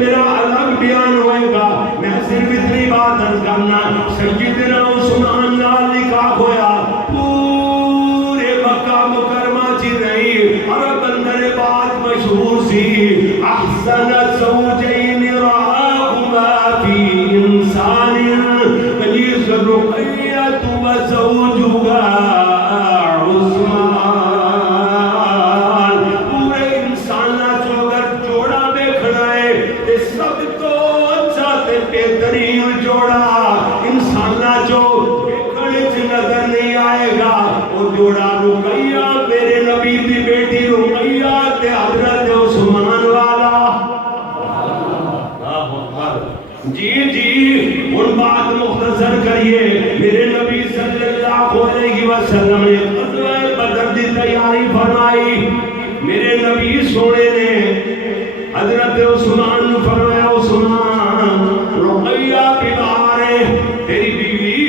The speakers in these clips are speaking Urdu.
میرا الگ بیان ہوئے گا. میں صرف اتنی بات عرض کرنا, سیدنا عثمان نال نکاح ہویا, پورے مکہ مکرمہ چی نہیں, عرب اندر بات مشہور سی, احسن زوجین رآہما فی انسان قلیز رقیت و زوجها عثمان. پورے انسانہ جو اگر جوڑا دیکھنا ہے تے سب تو اچھا تے بہترین جوڑا انسانہ جو دیکھنے چ نظر نہیں آئے گا, وہ جوڑا رقیہ میرے نبی دی بیٹی رقیہ تے حضرت عثمان والا. جی جی ان بات مختصر کریے. میرے نبی صلی اللہ علیہ وسلم نے غزوہ بدر دی تیاری فرمائی. میرے نبی سونے نے حضرت عثمان فرمایا, عثمان رقیہ بیمار ہے, تیری بیوی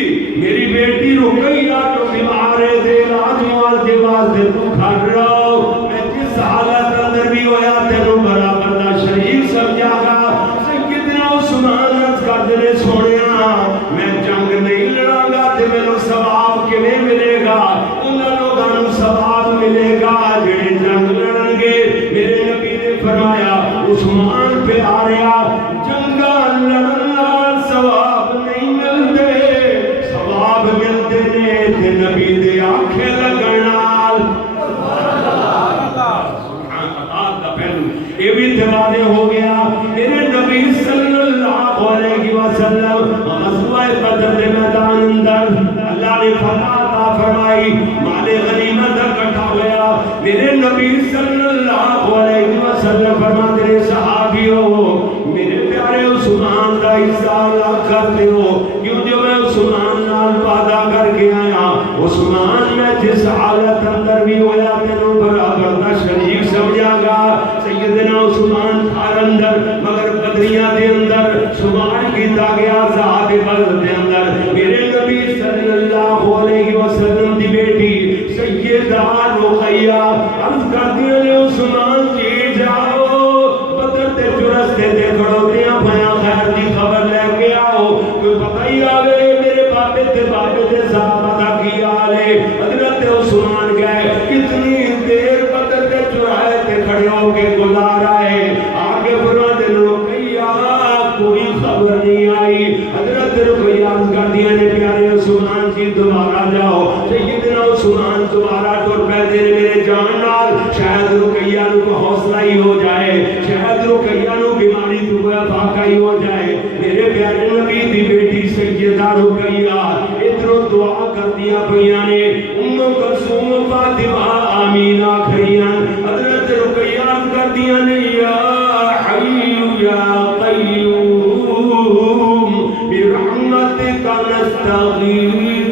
میری بیٹی رقیہ تو بیمار ہے, تے علاج معالجے واسطے تو گھر رہو. میں جس حالت اندر بھی ہویا تینوں برابر دا شریک سمجھا گا. سیدنا عثمان عرض کر دے, سونیا میں جنگ نہیں لڑاں گا تے مینوں ثواب کیویں ملے گا؟ انہاں لوگاں نوں ثواب ملے گا جڑے جنگ لڑن گے. میرے نبی نے فرمایا, عثمان پیاریا جنگاں لڑن نال ثواب نہیں ملدے, ثواب ملدے نے تے نبی دے آنکھیں لگن نال. یہ بھی تواضع ہو گیا. میرے نبی صلی اللہ علیہ وسلم غزوہ بدر کے میدان اندر اللہ نے فتح عطا فرمائی, مال غنیمت اکٹھا ہوا. میرے نبی صلی اللہ علیہ وسلم فرماتے ہیں, صحابیوں میرے پیارے عثمان کا حصہ الگ کرتے ہو, کیوں جو میں عثمان نال وعدہ کر کے آیا, عثمان میں جس حالت اندر بھی ہویا تینوں برابر دا شریک سمجھا گا. سیدنا عثمان تھار اندر مگر بدریاں دے اندر شمار کیتا گیا ذات بدر دے اندر. میرے نبی صلی اللہ علیہ وسلم دی بیٹی سیدہ رقیہ عرض کرتی ہے, عثمان جی جاؤ بدر دے چرستے تے کھڑوتیاں پیا خیر دی خبر لے کے آؤ, کوئی پتہ ہی آ گئے میرے بابے تے صحابہ دا کی حال ہے. حضرت عثمان گئے, کتنی دیر بدر دے چرائے تے کھڑے ہو کے گزار آئے. آگے فرما دے رقیہ کوئی خبر نہیں آئی. حضرت رقیہ عرض کرتی ہے, پیارے عثمان جی دوبارہ جاؤ. سیدنا عثمان دوبارہ ٹر پے دے میرے جان نال, شاید رقیہ کو حوصلہ ہی ہو جائے, شاید رقیہ نو بیماری تو پاکا ہی ہو جائے. میرے پیارے نبی دی بیٹی سیدہ رقیہ ادھروں دعا کردیاں پیاں نے, ام کلثوم فاطمہ آمینہ کھڑیاں. حضرت رقیہ عرض کردیاں نے, یا حی یا قیوم برحمتک نستغیث.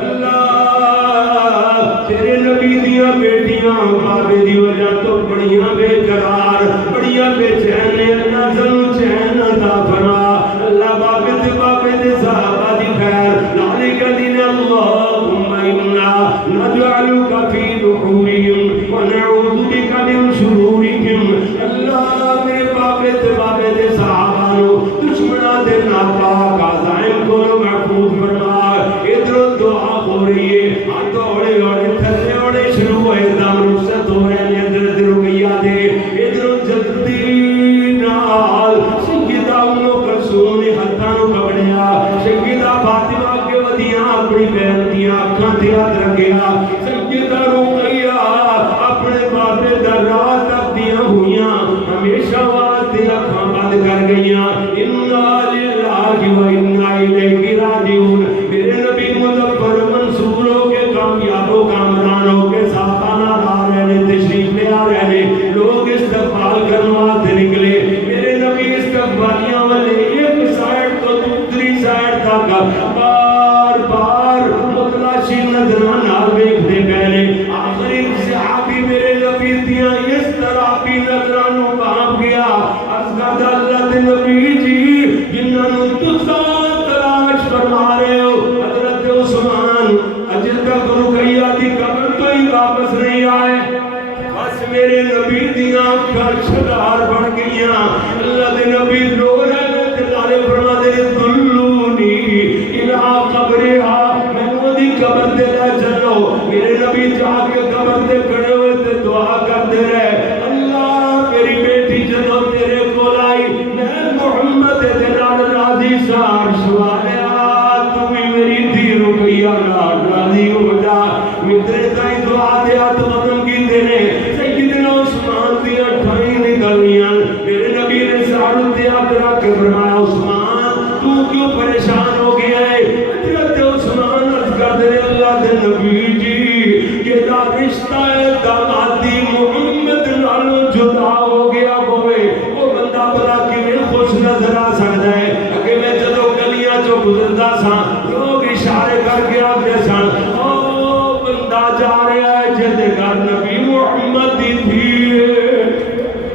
اللہ تیرے نبی دیاں بیٹیاں بابے دی وجہ تو بڑیاں بے قرار بڑیاں بے چین نے, اللہ سنو چین عطا فرما. اللہ بابے دے صحابہ دی خیر نالے کہتی نے, اللہم انا نجعلک فی نحورہم ونعوذ بک من شرورہم. اللہ میرے بابے دے صحابہ نو دشمناں دے ناپاک عزائم کو محفوظ فرما. ادھر دعا ہو رہی ہے, ہاتھ اوڑے اوڑے تھلے اوڑے شروع ہوئے, دم رخصت ہو رہے ہیں. ادھر رقیہ دے ادھر جلدی نال سیدہ ام کلثوم نے ہاتھاں نو پکڑیا. سیدہ فاطمہ کے ودیاں اپنی بہن دیاں اکھاں تے ہاتھ رکھیا. سیدہ رقیہ اپنے بابے دا راہ تک دیاں ہوئیاں ہمیشہ واسطے اکھاں بند کر گئیاں. انا للہ و انا الیہ راجعون. میرے نبی مظفر منصور ہو کے کامیاب و کامران ہو کے ساتانہ آ رہے, تشریف لے آ رہے, لوگ استقبال کرنے واسطے نکلے. میرے نبی استقبالیاں والے ایک سائیڈ تو دوسری سائیڈ تک بار بار متلاشی نظران نال ویکھدے پئے. آخری صحابی میرے نبی دیاں اس طرح بھی نظران نوں بھانپ گیا. عرض کردا, اللہ دے نبی جی جنہاں نوں تساں تلاش فرما رہے ہو, حضرت عثمان اجے تک رقیہ دی قبر تو ہی واپس نہیں آئے. میرے نبی دیاں اکھاں چھلار بن گئیاں اللہ دے نبی رو رہے تے نالے فرما دے دلونی الا قبرها میں دی قبر تے لے چلو میرے نبی جا کے قبر تے کھڑے ہوئے تے دعا کرتے رہے اللہ میری بیٹی جدوں تیرے کول آئی میں محمد دے نال راضی سار سوالیا تو بھی میری دھی رقیہ نال راضی ہو جا میرے تائی دعا دے ہاتھ ختم کیتے نے سیدنا عثمان دی اٹھائی نکلیاں میرے نبی نے سار تے ہاتھ رکھ کے فرمایا عثمان تو کیوں پریشان ہو گیا ہے حضرت عثمان عرض کرتے ہیں اللہ دے نبی جی کہ دا رشتہ دامادی محمد نالوں جدا ہو گیا ہوئے وہ بندہ بلا کیویں خوش نظر آ سکتا ہے کہ میں جدوں گلیاں چوں گزردا ساں لوگ اشارے کر کے آتے سن او بندہ جا رہا ہے جدے گھر نبی محمد دی تھی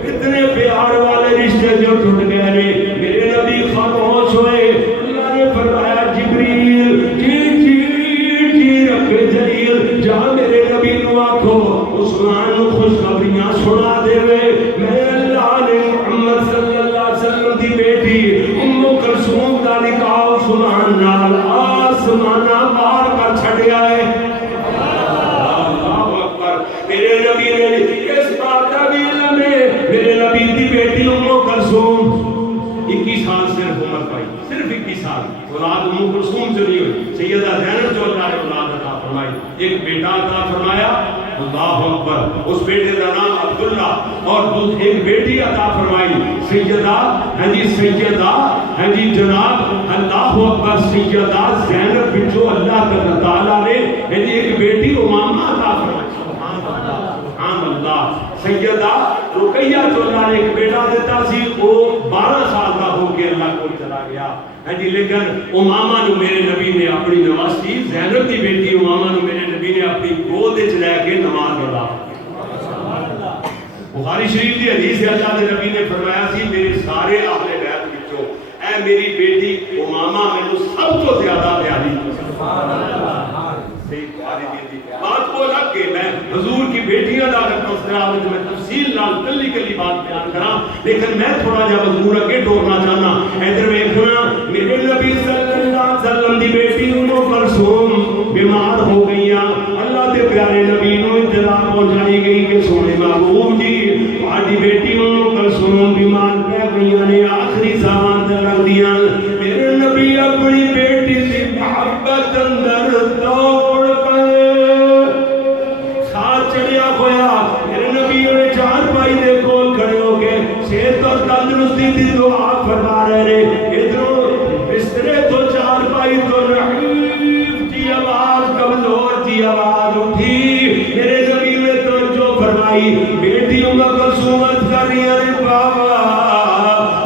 اتنے پیار والے رشتے جو ٹوٹ گئے نے میرے نبی خاموش ہوئے اللہ نے فرمایا جبریل جی رب جلیل جا میرے نبی نو آکھو عثمان نو خوشخبریاں سنا دے میں اللہ نے محمد صلی اللہ علیہ وسلم دی بیٹی ام کلثوم دا نکاح عثمان نال آسمانہ پار کر چھڈیا ہے اللہ اکبر میرے نبی نے اس بات کا بھی علم ہے میرے نبی دی بیٹی ام کلثوم 21 سال صرف عمر پائی صرف 21 سال اولاد ام کلثوم سے نہیں ہوئی سیدہ زینب جو اللہ نے اولاد عطا فرمائی ایک بیٹا عطا فرمایا اللہ اکبر اس بیٹے کا نام عبداللہ اور ایک بیٹی عطا فرمائی سیدہ جناب اللہ اکبر سیدہ زینب بنت اللہ تعالی نے ایک بیٹی امامہ عطا فرمائی سبحان اللہ سیدہ رقیہ جو اللہ نے ایک بیٹا دیتا سی وہ 12 سال کا ہو کے اللہ کو چلا گیا لیکن امامہ نو میرے نبی نے اپنی نواستی زینب کی بیٹی امامہ نو میرے نبی نے اپنی گود وچ لے کے نماز ادا بخاری شریف کی حدیث ہے اللہ کے نبی نے فرمایا سی میرے سارے اہل بیت وچوں اے میری بیٹی امامہ مینوں سب تو زیادہ پیاری سبحان اللہ بات کو لگ کے میں حضور کی بیٹیاں دا اگر تذکرہ میں تفصیل نال کلی کلی بات بیان کراں لیکن میں تھوڑا جا حضور اگے ٹورنا چاہنا ادھر ویکھنا میرے نبی صلی اللہ علیہ وسلم دی بیٹی ام کلثوم بیمار ہو گئیاں اللہ دے پیارے نبی نو اطلاع پہنچائی گئی کہ سونے محبوب جی تہاڈی بیٹی ام کلثوم بیمار پہ گئیاں نے آخری سامان تے رکھ دیاں میرے نبی اپنی بیٹی دی محبت اندر دوڑ پئے ساتھ چڑھیا ہویا میرے نبی نے چار پائی دے کول کھڑے ہو کے صحت اور تندرستی دی دعا فرما رہے ادھروں بسترے تو چار پائی تو نحیف کی آواز کمزور کی آواز اٹھی میرے نبی نے توجہ فرمائی بیٹی ام کلثوم کر رہی ہے بابا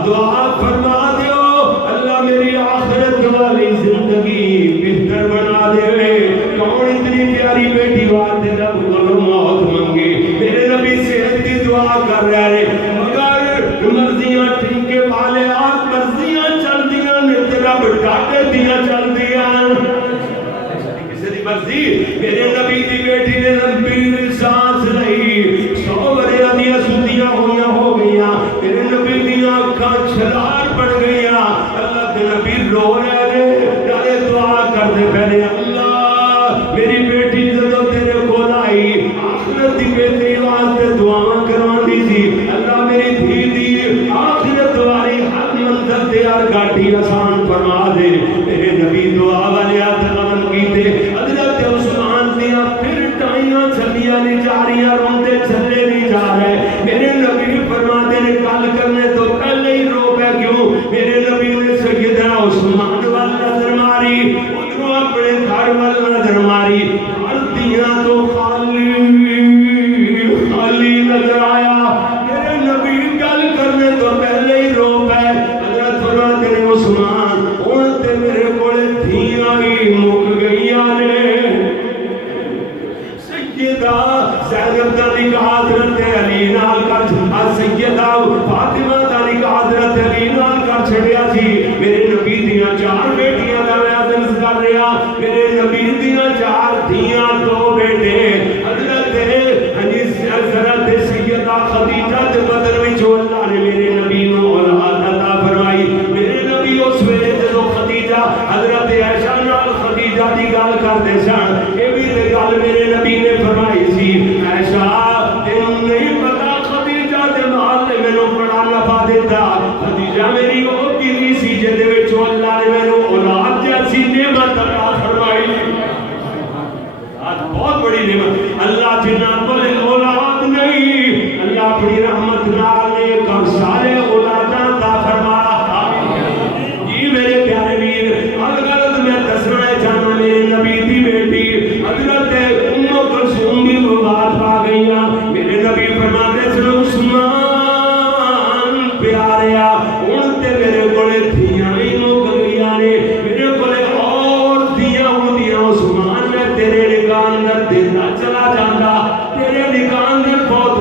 دعا فرما دیو اللہ میری آخرت والی زندگی بہتر بنا دے کون اتنی پیاری بیٹی واسطے رب کو موت منگے میرے نبی صحت کی دعا کر رہے مگر مرضیاں ٹھیکے والے آپ مرضیاں چل دیاں نے رب ڈاٹے دیاں چل دیاں کسی دی مرضی میرے نبی دی بیٹی نے لمبی سانس لئی 100 ورے دیاں سوتیاں ہویاں ہو گئیاں میرے نبی دیاں اکھاں چھلار پڑ گئیاں اللہ کے نبی رو رہے نے دعا کرتے پہلے اللہ میری بیٹی جدوں تیرے کول آئی آخرت دی بہتری واسطے دعاواں کروانی سی اللہ میری دھی دی آخرت والی ہر منزل تے ہر گاٹی آسان فرما دے میرے نبی دعا والے ہاتھ قدم کیتے حضرت عثمان دیاں پھر ٹائیاں چلیاں نہیں جا رہی روندے چلے نہیں جا رہے میرے نبی فرماتے نے گل کرنے تو پہلے ہی رو پے کیوں میرے نبی نے سیدنا عثمان وال نظر ماری ادھروں اپنے گھر وال نظر ماری گھر دیاں تو خالی نظر آیا میرے نبی گل کرنے تو پہلے ہی رو پے حضرت فرماتے نے عثمان ہن تے میرے کول دھیاں ہی مک گئیاں نے سیدہ زینب دا نکاح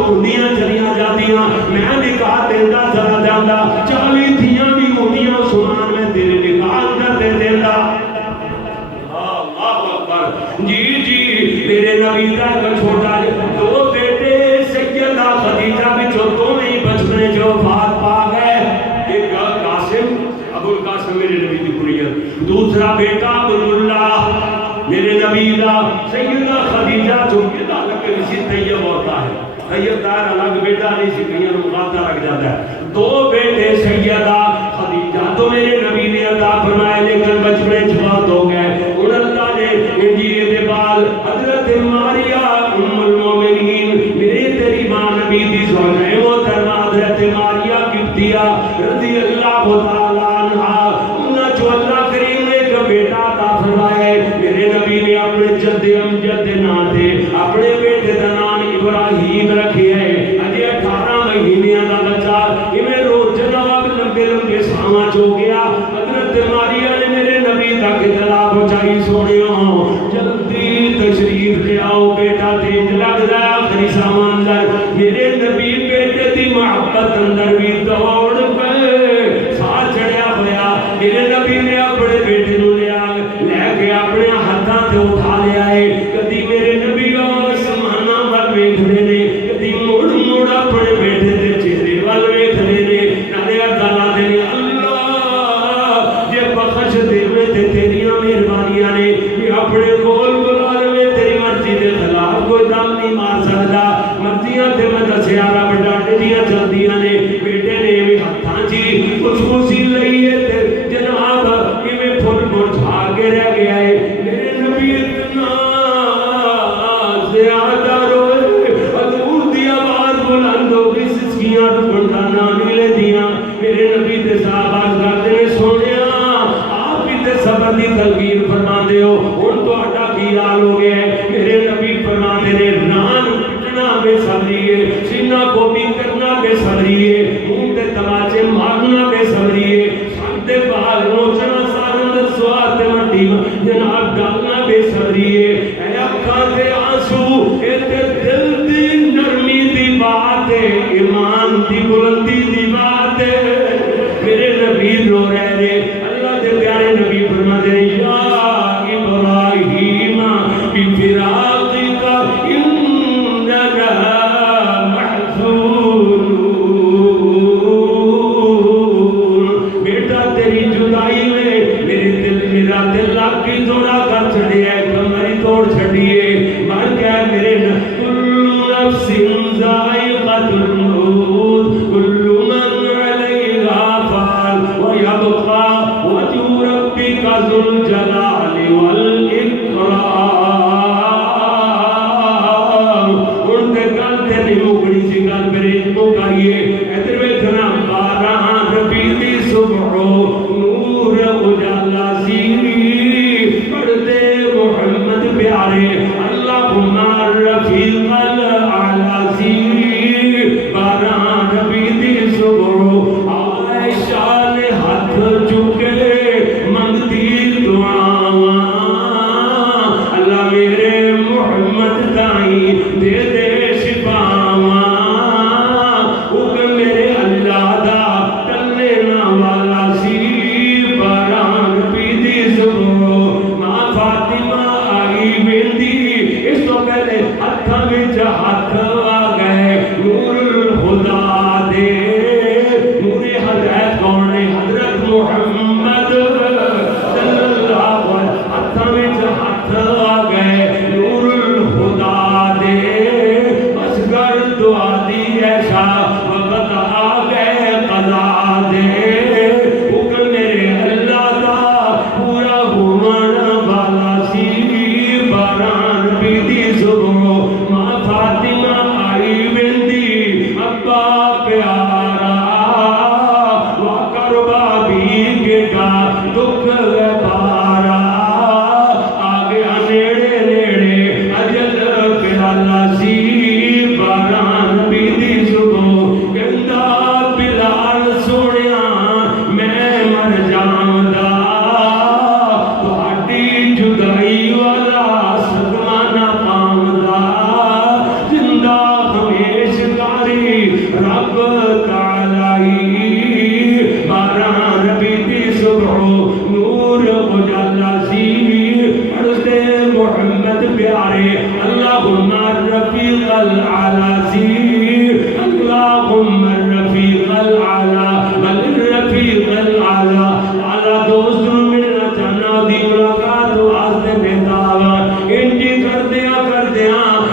ہوندیاں چلیاں جاندیاں میں نکاح دیندا چلا جاندا 40 دھیاں بھی ہوندیاں سنان میں تیرے نکاح اندر دے دیندا اللہ اکبر جی جی میرے نبی دا ایک چھوٹا دو بیٹے سیدہ خدیجہ وچوں دوویں بچپنے جو وفات پا گئے ایک قاسم ابو القاسم میرے نبی دی کنیت دوسرا بیٹا عبداللہ میرے نبی دا سیدہ خدیجہ جو کہتا لگے اسی طیب ہوتا ہے طیب دار الگ بیٹا نہیں سی کہیں مقاطع لگ جاتا ہے دو بیٹے سیدہ خدیجہ تو میرے نبی نے عطا فرمائے لیکن بچپنے چھوات ہو گئے ان اللہ نے انجیل دے بعد حضرت ماریا ام المومنین میرے تیری ماں نبی دی زوجہ محترمہ حضرت ماریا قبطیہ رضی اللہ تعالیٰ عنہ انہاں جو اللہ کریم نے ایک بیٹا عطا فرمائے میرے نبی نے اپنے جد امجد نام دے اپنے بیٹے دا نام ابراہیم رکھے ہے اجے 18 مہینیاں دا بچہ انہیں روز جناب لمبے لمبے ساماں چو گیا حضرت ماریا نے میرے نبی تک اطلاع پہنچائی سونیوں جلدی تشریف لے آؤ بیٹا تیز لگ رہا آخری سامان اندر میرے نبی بیٹے دی محبت اندر بھی دوڑ پہ ساتھ چڑھیا ہویا میرے نبی نے اپنے بیٹے نو لیا لے کے اپنے ہاتھاں تے اٹھا لیا ہے کدی میرے نبی آسماناں ول ویکھدے نے کدی مڑ مڑ اپنے بیٹے دے چہرے ول ویکھدے نے نالے ارداں دے نے اللہ جے بخش دے تے تیریاں مہربانیاں نے یہ اپنے کول بلا لے تیری مرضی دے خلاف کوئی دم نہیں مار سکدا مرضیاں تے میں دسیا رب ڈاٹے دیاں چلدیاں نے بیٹے نے بھی ہتھاں جی کچھ خوشی لئی ہے تے جناب ایویں پھل مرجھا کے رہ گیا ہے میرے نبی اتنا زیادہ روئے حضور دی آواز بلند ہو گئی سسکیاں ٹپڑتا نامی لے دیاں میرے نبی تے صحابہ کرتے نے سونیا آپ بھی تے صبر دی تلقین فرما دے ہو ان تو اٹا کی حال ہو گیا ہے میرے نبی فرما دے نے نان پٹنا بے صبری ہے سینہ کو بھی کرنا بے صبری ہے منہ تے تماچے مارنا بے صبری ہے سر دے بال نوچنا سارن سواد مٹی جناب ڈالنا بے صبری ہے اے اکھاں تے آنسو اے تے دل دی نرمی دی بات ہے ایمان دی بلندی دی بات ہے میرے نبی رو رہے اللہ دے پیارے نبی فرماتے ہیں یا ابراہیم بفراقک اننا محزونون بیٹا تیری جدائی میں میرا دل لاکی توڑا کر چھڑی ہے کمری توڑ چھڑی ہے مر گیا میرے کل نفس ذائقۃ الموت کل من علیہا فان ویبقى وجه ربک ذو الجلال والاکرام ان دے گل تے نہیں مکڑی سی گل میرے مکائیے ادھر ویکھنا بارہ ربی دی صبح نور اجالا سی پڑھتے محمد پیارے اللہم رفیق الاعلی سی بارہ ربی دی صبح عائشہ نے ہاتھ چکے منگتی دعاواں اللہ میرے محمد تائیں دے دے شفاواں رب تعالی بارہ ربی دی صبح نور اجالا سی پڑھتے محمد پیارے اللہم رفیق العالی سی اللہم رفیق العالی بل رفیق العالی اعلی دوست ملنا چاہنا دی ملاقات واسطے بہتاوا انجی کردیاں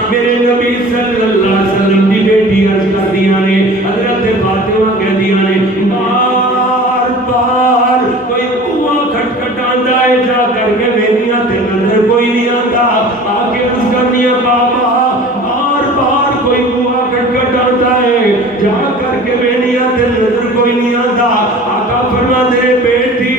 میرے نبی صلی اللہ علیہ وسلم دی بیٹی عرض کر دیا نے حضرت فاطمہ کہہ دیا نے بار بار کوئی بوا کھٹکھٹاتا ہے جا کر کے میریاں تے نظر کوئی نہیں آتا آگے عرض کر دیا بابا بار بار کوئی بوا کھٹکھٹاتا ہے جا کر کے میریاں تے نظر کوئی نہیں آتا آقا فرما دے بیٹی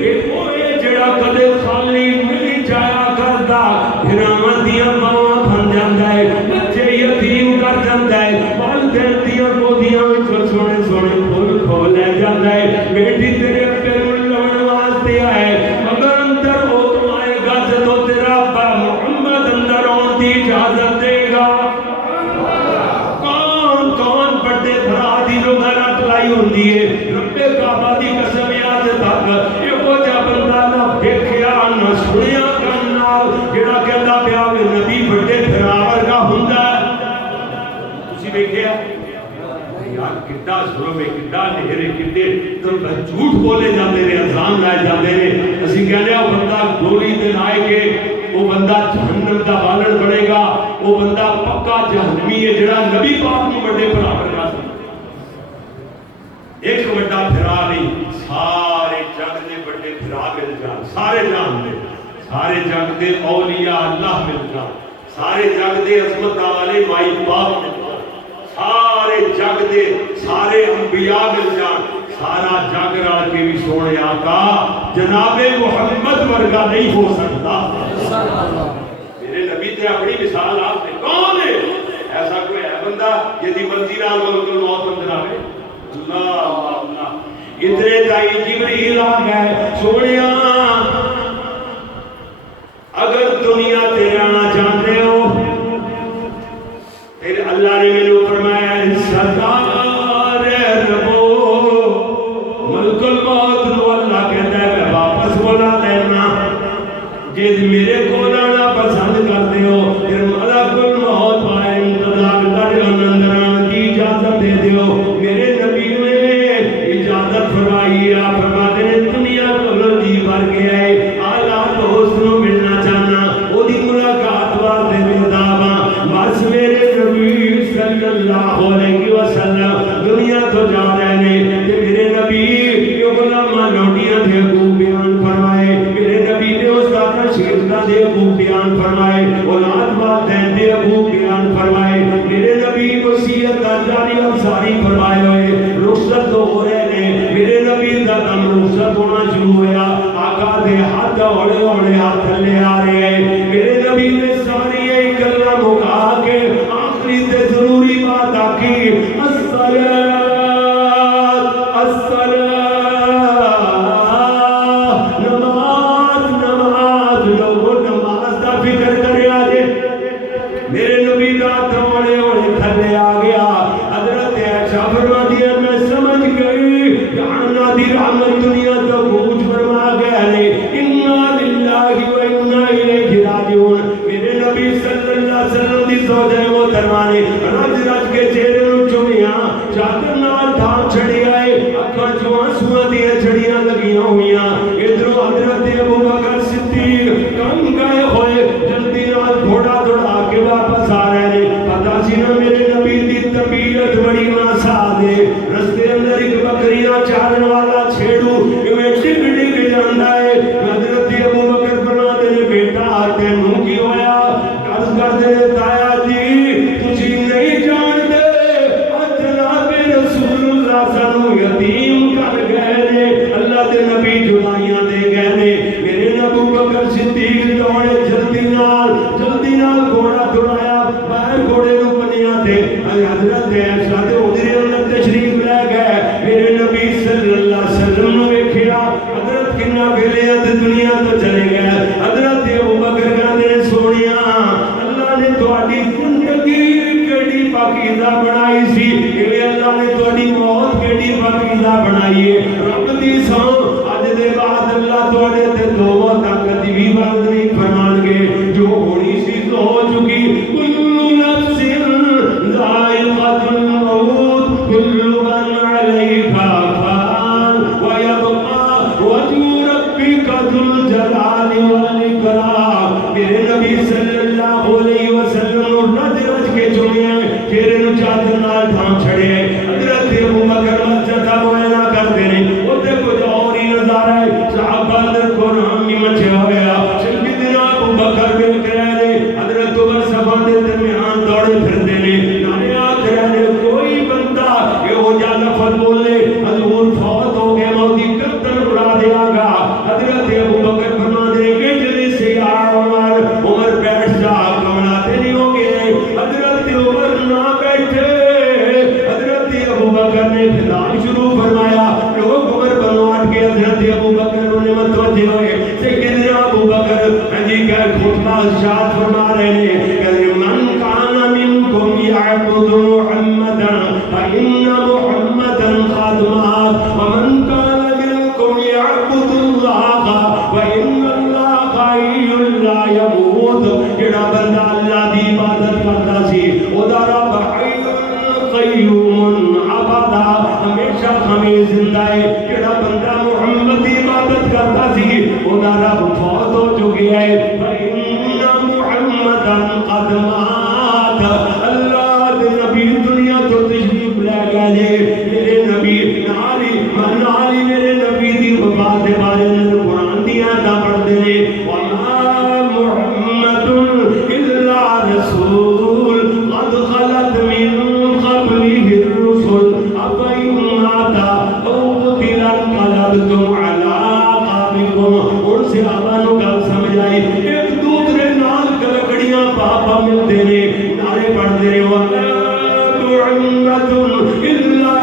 ایک ہوئے جڑا کدے خالی نہیں جایا کرتا بھراواں دیاں باواں بن جاندا ہے بچے یتیم کر جاندا ہے والدین دیاں گودیاں وچ سونے سونے پھول کھول لے جاندا ہے بیٹی تیرے پیروں لون واسطے آئے مگر اندر وہ تو آئے گا جدوں تیرا ابا محمد اندر آن دی اجازت دے گا کون کون بڑے بھرا دی جو غیرت لائی ہوندی ہے رب کعبہ دی قسم یاد تک ایہو جا بندہ نہ دیکھیا نہ سنیا کن نال جڑا کہندا پیا وے نبی بڑے بھرا ورگا ہوندا تسی ویکھیا یار کڈا ظلم ہے کڈا نہرے کڈے تو جھوٹ بولے جاندے نے الزام لائے جاندے نے اسی کہنے او بندہ گولی تے لائے کے وہ بندہ جہنم دا بالن بنے گا وہ بندہ پکا جہنمی ہے جڑا نبی پاک نوں بڑے بھرا ورگا سی ایک بڑا بھرا نہیں سارے جگ دے بڑے بھرا مل جان سارے جان دے سارے جگ دے اولیاء اللہ مل جان سارے جگ دے عظمت والے مائی باپ مل جان سارے جگ دے سارے انبیاء مل جان سارا جگ رل کے بھی سونے آقا جناب محمد ورگا نہیں ہو سکتا میرے نبی تے اپنی مثال آپ نے کون ہے ایسا کوئی ہے بندہ یدی مرضی نال ملک الموت اندر آوے اللہ اللہ اتنے تائی جبریل آ گئے سونیا اگر دنیا تے آنا چاہتے ہو پھر اللہ نے میں نے فرمایا سردار ربو ملک الموت نو اللہ کہتا ہے میں واپس بولا لینا جس میرے کو لانا پسند کرتے ہو پھر ملک الموت پائے انتظار کر اندر آنے کی اجازت دے دیو میرے نبی نے اجازت فرمائی آپ فرماتے ہیں دنیا کو جی بھر گیا ہے اعلیٰ دوست نو ملنا چاہنا وہ دی ملاقات واسطے بندہ بس میرے نبی صلی اللہ علیہ وسلم دنیا تو جا رہے ہیں کہ میرے نبی یہ غلامہ لوٹیاں دے کو بیان فرمائے میرے نبی نے استاد شیخہ دے کو بیان فرمائے اولاد والدین دے کو بیان فرمائے میرے نبی وصیت جاری افساری فرمائے ہوئے رخصت تو ہو رہے ہیں میرے نبی دا دم رخصت ہونا شروع ہوا آقا دے ہاتھ اوڑے اوڑے ہاتھ لے آ رہے ہیں میرے نبی نے ساری یہ گلاں مکا کے آخری تے ضروری بات آکی الصلاۃ نماز نماز لوگوں نماز دا فکر کرے آجے میرے نبی دا اوڑے اوڑے تھلے آ گیا حضرت عائشہ فرماتی ہے میں سمجھ گئی جہاں دی رحمت دنیا تو گوچ فرما گیا ہے انا للہ و انا الیہ راجعون میرے نبی صلی اللہ علیہ وسلم دی زوجہ محترمہ نے رج رج کے چہرے نوں چومیاں چادر نال ڈھانپ چھڑی آئے اکھاں چوں آنسواں دیاں چھڑیاں لگیاں ہوئیاں ادھروں حضرت ابو بکر صدیق کم گئے ہوئے جلدی نال گھوڑا دوڑا کے واپس آ رہے ہیں پتہ سی نہ میرے نبی دی طبیعت بڑی ناساز ہے رستے اندر ایک بکریاں چارن والا چھیڑو میں ڈگ ڈگ جاندا ہے حضرت ابو بکر فرماتے ہیں بیٹا تینوں کی ہویا عرض کرتے ہیں تایا جی تسی نہیں جانتے جناب رسول اللہ سانو یتیم کر گئے نے اللہ دے نبی جدائیاں دے گئے نے میرے ابو بکر صدیق دوڑے جلدی نال گھوڑا دوڑایا باہر گھوڑے نوں بنیا تے حضرت عائشہ دے ادھر اندر تشریف لے گئے میرے نبی صلی اللہ علیہ وسلم نے ویکھیا حضرت کنا ویلے تے دنیا تو چلے گئے حضرت ابو بکر کہندے سونیا اللہ نے تہاڈی زندگی کیڑی پاکیزہ بنائی سی کہ اللہ بندہ بنائیے رب دی سو اج دے بعد اللہ تواڈے تے دو طاقت بھی بند نہیں فرمان گے جو ہونی سی تو ہو چکی کل نفس ذائقۃ الموت کل من علیہا فان ویبقى وجه ربک ذو الجلال والاکرام میرے نبی صلی اللہ علیہ وسلم رج رج کے چنے تیرے نو چادر نال ڈھانپ چھڑے حضرت ابو بکر مسجد دا معائنہ کرتے نے اوتے کچھ اور ہی نظارہ ہے صحابہ دے قرآن میں مچے ہویا سیدنا ابو بکر کے کہے حضرت عمر صفان دے درمیان دوڑے پھرتے نے نارے آخر کوئی بندہ یہ ہو جا لفظ بولے حضور فوت ہو گئے موتی گردن اڑا دیا گا حضرت ابو بکر فرما دے کہ جلی سے عمر بیٹھ جا کملاتے نہیں ہو گئے حضرت عمر نہ بیٹھے حضرت ابو بکر نے خطاب شروع فرمایا لوگ عمر بنواٹ کے حضرت ابو بکر انہیں متوجہ ہوئے سیدنا ابو بکر جی کا خطبہ ارشاد فرما رہے ہیں کہ من کان منکم یعبد محمدا فإن محمدا قد مات ومن کان منکم یعبد اللہ فإن اللہ حی لا یموت جڑا بندہ اللہ دی عبادت کرتا سی او دا رب حی قیوم عبدا ہمیشہ ہمیں زندہ ہے جڑا بندہ محمد دی عبادت کرتا سی او دا رب فوت ہو چکے ہے فإن محمدا قد مات اللہ دے نبی دنیا تو تشریف لے گئے میرے نبی نالی میرے نبی دی وفات دے بارے میں قرآن دی آیات پڑھتے ہیں وما محمد الا رسول قد خلت من قبله الرسل افإن مات او قتل انقلبتم على اعقابكم ان سے آبانوں کا سمجھ آئی ایک دوسرے نال کلکڑیاں پاپا ملتے نے نعرے پڑھتے رہے وما محمد الا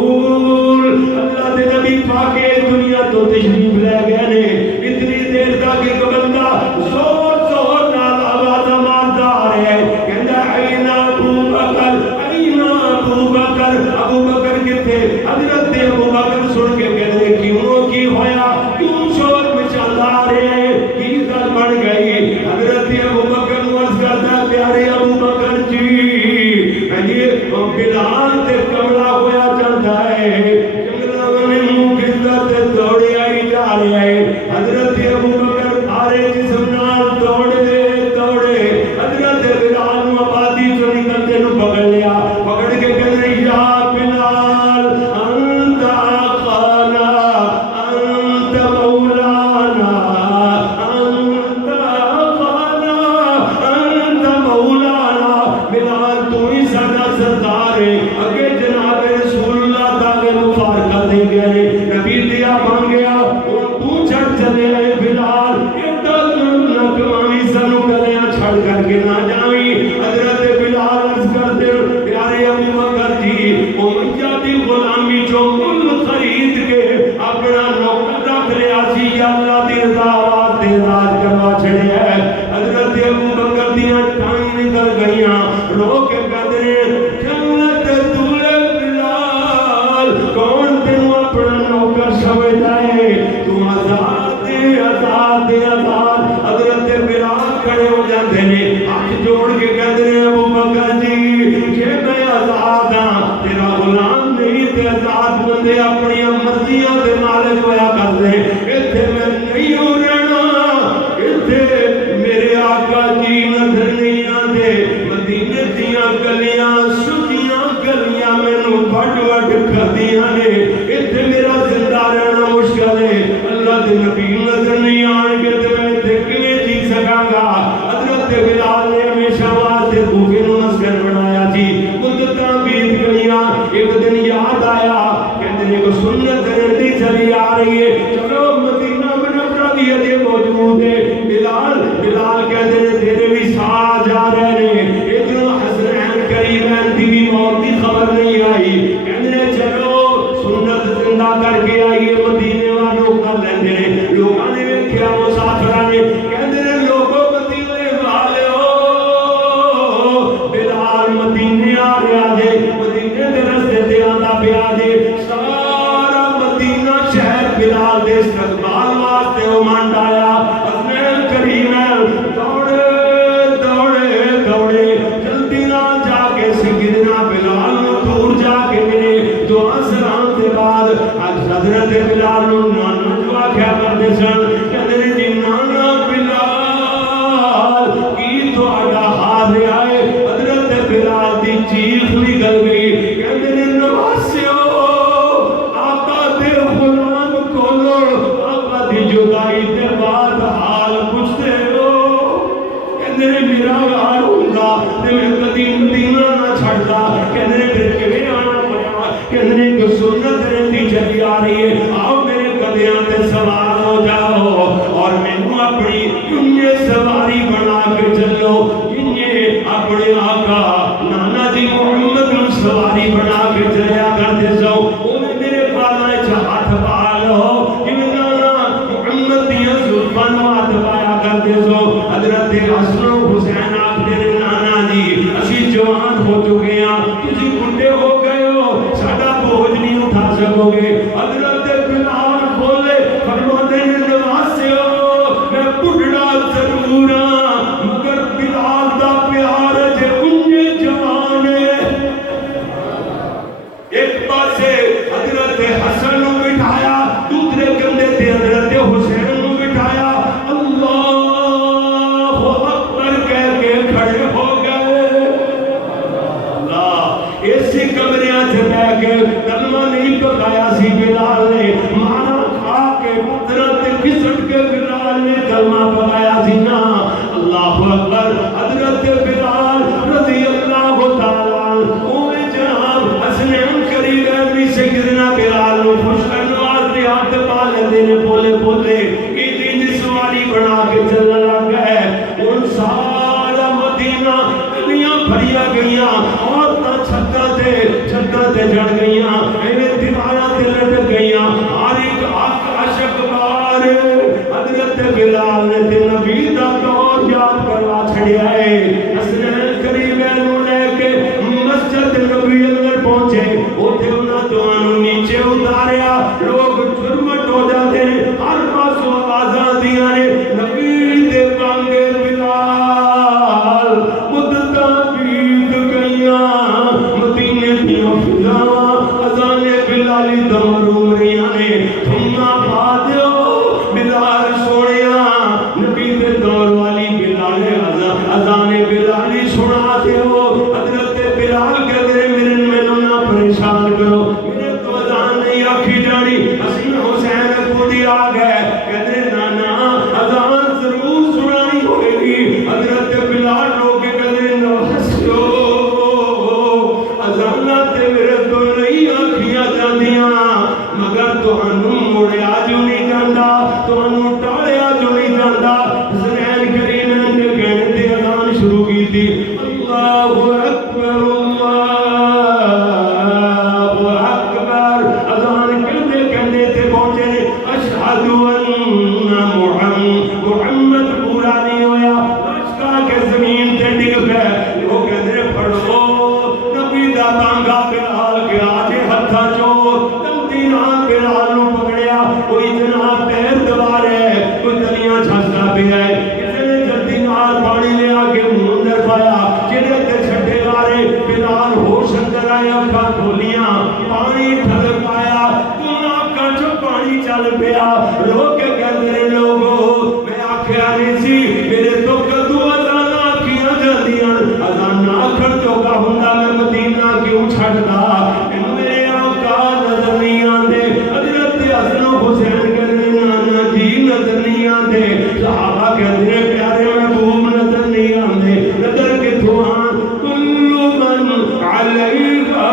رسول اللہ دے نبی پاک دنیا تو تشریف لے گئے نے اتنی دیر تک ایک بندہ زور زور نال آواز مارتا آ رہا ہے کہندا این ابو بکر این ابو بکر ابو بکر کتے حضرت ابو بکر سن کے کہتے کیوں کی ہویا کیوں شور مچاتا آ رہے ہیں کی گل بڑھ گئی حضرت ابو بکر عرض کرتا پیارے ابو بکر جی بلال تے کملا ہویا چلتا ہے جنگلوں میں منہ کھلتا دوڑے آئی جا رہے ہیں حضرت ابو بکر آرے جسم نال دوڑے حضرت بلال نو آبادی چو نکلتے نو پکڑ لیا پکڑ کے کہنے یا بلال انت آقانا انت مولانا انت آقانا انت مولانا بلال تو ہی سدا سردار ہے اگے جناب رسول اللہ تعالی مبارکہ دے گئے نبی دیا بن گیا تو چھڑ چلے آئے بلال ایڈا ظلم نہ کمائی سنو گلیاں چھڑ کر کے نہ جاوی حضرت بلال عرض کرتے پیارے ابو بکر جی امیہ دی غلامی چو مل خرید کے اپنا نوکر رکھ لیا سی یا اللہ دی رضا آواز دے راج کروا چھڑے ہے حضرت ابو بکر دیاں ٹائیں نکل گئیاں رو کے کہتے جنت دولے بلال کون تینوں اپنا نوکر سمجھتا ہے تم آزاد حضرت بلال کھڑے ہو جاتے ہیں ہاتھ جوڑ کے کہتے ہیں ابو بکر جی کہ میں آزاد ہاں تیرا غلام نہیں تے آزاد بندے اپنی مرضیاں دے مالک ہویا کرتے ہیں ایتھے میں نہیں ہو رہنا ایتھے میرے آقا جی نظر نہیں آتے مدینے دیاں گلیاں سجیاں گلیاں مینوں وڈ وڈ کھدیاں نے ایتھے میرا زندہ رہنا مشکل ہے اللہ دے نبی نظر نہیں آن گے تے میں تے کیویں جی سکاں گا حضرت بلال نے ہمیشہ واسطے کوفے نوں مسکن بنایا جی مدتاں بیت گئیاں ایک دن یاد آیا کہتے ہیں کہ سنت رہتی چلی آ رہی ہے چلو مدینہ منورہ بھی اجے موجود ہے بلال کہتے ہیں تیرے بھی ساتھ جا رہے ہیں ادھر حسنین کریمین کی بھی موت کی خبر نہیں آئی کہتے ہیں چلو سنت زندہ کر کے آئیے مدینے والوں کر لیندے ہیں لوگوں نے ویکھیا مسافراں نے کہتے ہیں لوگوں مدینے والے ہو بلال مدینے آ رہا ہے مدینے دے رستے تے چیخ نکل گئی کہندے نے نواسیو آقا دے غلام کولو آقا دی جدائی دے بعد حال پوچھتے ہو کہندے نے میرا حال ہوندا تے میں کدی مدینہ نہ چھڑدا کہندے نے پھر کیویں آنا پیا کہندے نے کہ سنت رہندی چلی آ رہی ہے آؤ میرے قدیاں تے سوار ہو جاؤ اور مینوں اپنی انہیں سواری بنا کے چلو انہیں اپنے آقا نانا جی محمد نو سواری بنا کے چلیا کرتے سو انہیں میرے پالا ہاتھ پا لو کہ نانا محمد دیا زلفاں نو ہاتھ پایا کرتے سو حضرت حسن و حسین آخر نانا جی اسی جوان ہو چکے ہیں تسی بڈھے ہو گئے ہو ساڈا بوجھ نہیں اٹھا سکو گے حضرت بلال بولے فرماتے ہیں نواسیو میں بڈھڑا ضرور ہاں مگر بلال دا پیار جے انجے جوان ایک پاسے حضرت حسن نو بٹھایا دوسرے کندھے تے حضرت حسین نو بٹھایا اللہ اکبر کہہ کے کھڑے ہو گئے اللہ اسی کمریاں سے بیٹھ کے کلمہ نہیں پکایا سی بلال نے مانا کھا کے حضرت کسٹ کے بلال نے کلمہ پکایا سی نا اللہ اکبر حضرت بلال رضی اللہ تعالیٰ اوہ جناب حسنین قریب ہے سیدنا بلال نو خوش کرنے واسطے ہاتھ پا لیندے نے بولے بولے ایتنی دی سواری بنا کے چلنے لگ گئے ان سارا مدینہ دنیا بھریا گئیاں عورتاں چھتاں تے جڑ گئیاں ایویں دیواراں تے لٹک گئیاں ہر ایک عاشق بار حضرت بلال نے تے نبی دا دور یاد کروا چھڑیا ہے حسنین قریب نو لے کے مسجد نبوی اندر پہنچے اوتھے انہاں دعاں نو نیچے اتاریا لوگ جھرمٹ ہو جاتے ہیں ہر پاسوں آوازاں دیاں نے نبی دے بانگے بلال مدتاں بیت گئیاں مدینے دیاں فضاواں اذان بلالی دمروں رہیاں نے تھما پا دیو بلال سونیا نبی دے دور والی بلال اذان بلالی سنا دیو حضرت بلال کہتے ہیں میرے نہ پریشان کرو میرے تو اذان نہیں آکھی جانی حسن حسین خودی آ گئے کہتے ہیں نانا اذان ضرور سنانی ہوئے گی حضرت بلال لوگ کہتے ہیں نواسیو اذانات میرے تو نہیں آکھیاں جاندیاں مگر تہانوں موڑیا جو نہیں جاندا تہانوں ٹالیا جو نہیں جاندا حسنین کریم نے کہنے تے اذان شروع کی تھی اللہ اکبر اللہ اکبر اذان کہندے تے پہنچے اشہد ان محمد پورا نہیں ہویا اشکا کے زمین تے ڈگ گئے وہ کہندے پڑھو نبی دا بانگا بلال کے آجے ہتھا چو تمتی نام بلال نو پکڑیا کوئی جناب پیر دبا رہے کوئی تلیاں چھستا پہ ہے کسی نے جلدی نال پانی لے آگے مندر پایا جنہیں تے چھٹے گارے بلال ہوش اندر آئے اکھا کھولیاں پانی ٹھلک آیا تم آقا جو پانی چل پیا رو کے کہتے لوگو میں آکھیا نہیں سی میرے تو کدو اذان آکھیاں جاندیاں اذان آکھن تو کا ہوندا میں مدینہ کیوں چھڑدا میرے آقا نظر نہیں آندے حضرت حسن و حسین کہتے نانا جی نظر نہیں آندے صحابہ کہتے ہیں پیارے محبوب نظر نہیں آندے نظر کے تھوان کل من علیہا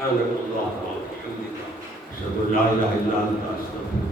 سبحانك اللهم وبحمدك اشهد ان لا اله الا انت استغفرك